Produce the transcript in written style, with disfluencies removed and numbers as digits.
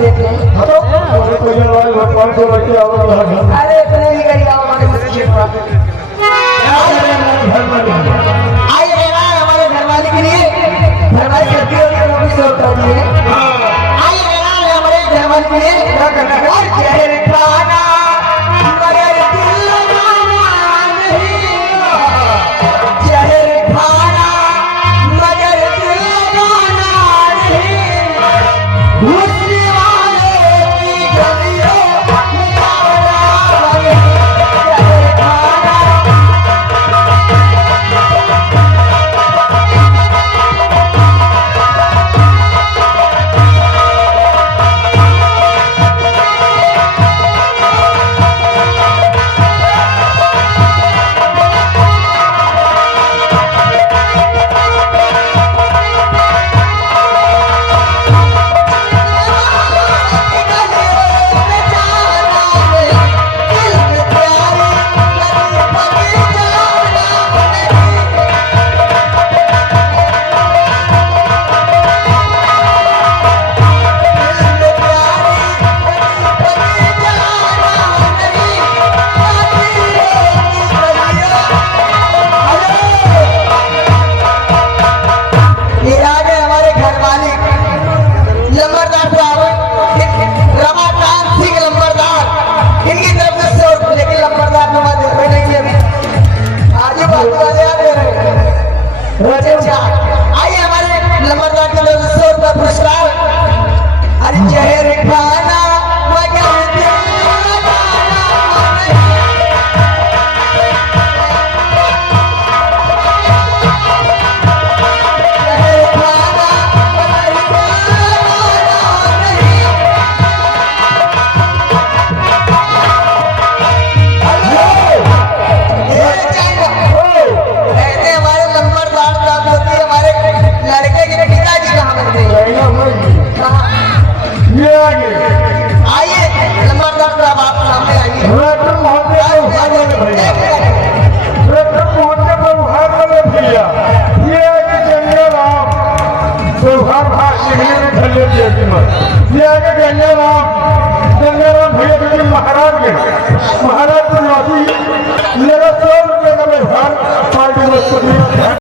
देख लें। अरे इतने ही कहीं आओ हमारे आइए हमारे घरवाले के लिए घरवाले करती होगी तो भी सोचता है आइए हमारे घरवाले के लिए और चेहरे खाना मगर दिल लगाना नहीं चेहरे खाना मगर दिल लगाना नहीं घुसने वाले की गलियों में जाना नहीं चेहरे खाना आइए हमारे नंबरदार के लोग 100 रुपया पुरस्कार अरे चेहरे खाना मगर दिल लगाना नहीं चेहरे खाना मगर दिल लगाना नहीं लड़के के पिताजी कहाँ बनते हैं आइए नंबरदार साहब आप सामने आइए महाराज